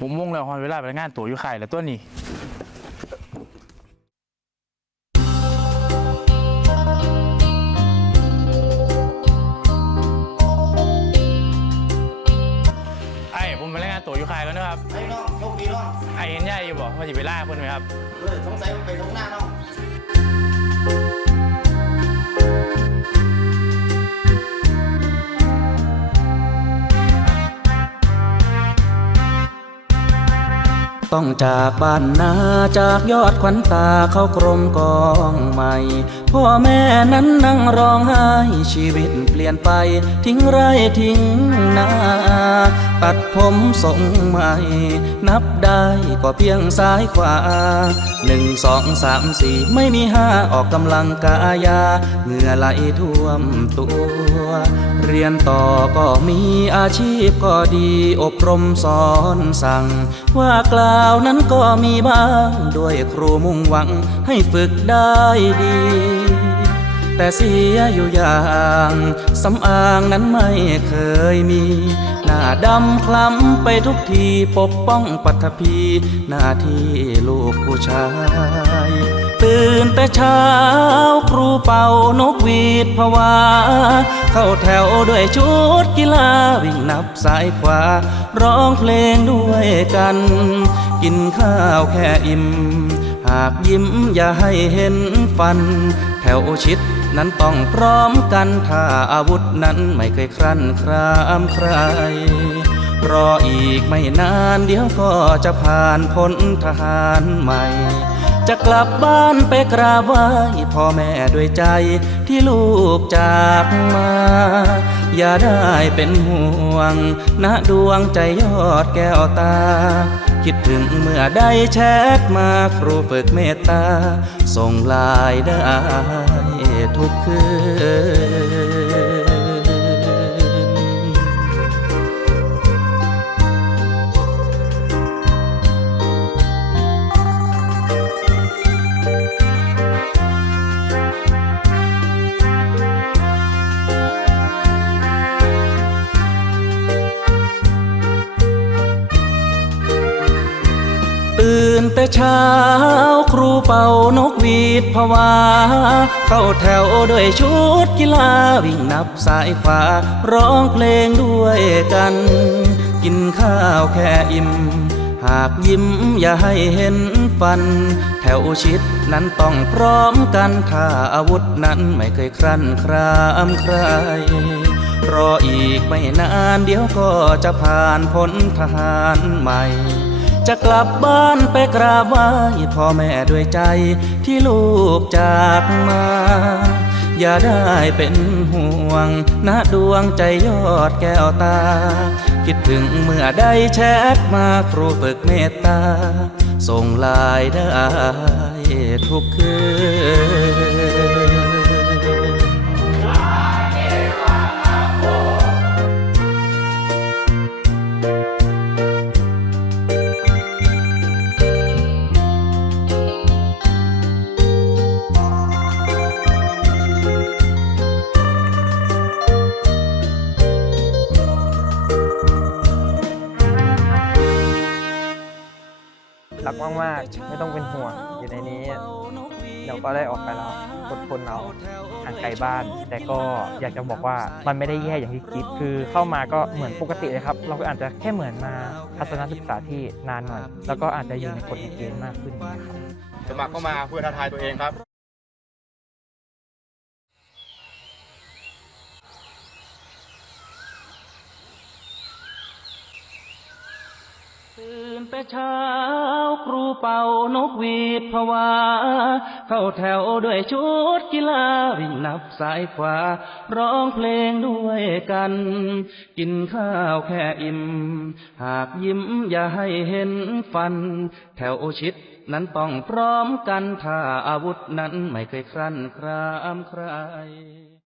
ผมม่วงแล้วฮอนเวลาไปงานตัวอยู่ไข่แล้วตัวนี้ไอ้ผมไปรายงานตัวอยู่ไข่แล้วนะครับไอ้น้องโชคดีน้องไอ้เห็นย่ายอยู่บอกว่าจะไปล่าเพื่อนไหมครับเออสงสัยมันไปตรงหน้าน้อง ต้องจากบ้านนาจากยอดขวัญตาเข้ากรมกองใหม่ พ่อแม่นั้นนั่งร้องไห้ชีวิตเปลี่ยนไป ทิ้งไรทิ้งนาตัดผมทรงใหม่ นับได้ก็เพียงซ้ายขวาหนึ่งสองสามสี่ไม่มีห้าออกกำลังกายาเหงื่อไหลท่วมตัว เรียนต่อก็มีอาชีพก็ดีอบรมสอนสั่ง ว่ากล่าวนั้นก็มีบ้าง ด้วยครูมุ่งหวังให้ฝึกได้ดี แต่เสียอยู่อย่างสำอางนั้นไม่เคยมี หน้าดำคล้ำไปทุกทีปกป้องปัทภีหน้าที่ลูกผู้ชาย ตื่นแต่เช้าครูเป่านกหวีดผวา เข้าแถวด้วยชุดกีฬาวิ่งนับสายขวา ร้องเพลงด้วยกัน กินข้าวแค่อิ่ม หากยิ้มอย่าให้เห็นฟัน แถวชิด นั้นต้องพร้อมกันถ้าอาวุธนั้นไม่เคยครั่นครามใคร รออีกไม่นานเดี๋ยวก็จะผ่านพ้นทหารใหม่ จะกลับบ้านไปกราบไหว้พ่อแม่ด้วยใจที่ลูกจากมา อย่าได้เป็นห่วงณดวงใจยอดแก้วตา คิดถึงเมื่อได้แชทมาครูฝึกเมตตา ส่งลายได้ทุกคืน แต่เช้า ครูเป่านกหวีดผวา เข้าแถวด้วยชุดกีฬาวิ่งนับสายฟ้าร้องเพลงด้วยกัน กินข้าวแค่อิ่ม หากยิ้มอย่าให้เห็นฟัน แถวชิดนั้นต้องพร้อมกันถ้าอาวุธนั้นไม่เคยครั่นครามใครรออีกไม่นานเดี๋ยวก็จะผ่านพ้นทหารใหม่ จะกลับบ้านไปกราบไหว้พ่อแม่ด้วยใจที่ลูกจากมา อย่าได้เป็นห่วงณดวงใจยอดแก้วตา คิดถึงเมื่อได้แชทมาครูฝึกเมตตา ส่งไลายได้ทุกคืน รักมากๆ ไม่ต้องเป็นห่วงอยู่ในนี้เดี๋ยวก็ได้ออกไปแล้วกดคนเราห่างไกลบ้าน แต่ก็อยากจะบอกว่ามันไม่ได้แย่อย่างที่คิด คือเข้ามาก็เหมือนปกติเลยครับ เราก็อาจจะแค่เหมือนมาทัศนศึกษาที่นานหน่อย แล้วก็อาจจะอยู่ในกฎในเกณฑ์มากขึ้นนะครับสมัครเข้ามาเพื่อท้าทายตัวเองครับ แต่เช้าครูเป่านกหวีดผวา เข้าแถวด้วยชุดกีฬาวิ่งนับสายขวา ร้องเพลงด้วยกัน กินข้าวแค่อิ่ม หากยิ้มอย่าให้เห็นฟัน แถวชิดนั้นต้องพร้อมกันถ้าอาวุธนั้นไม่เคยครั่นครามใคร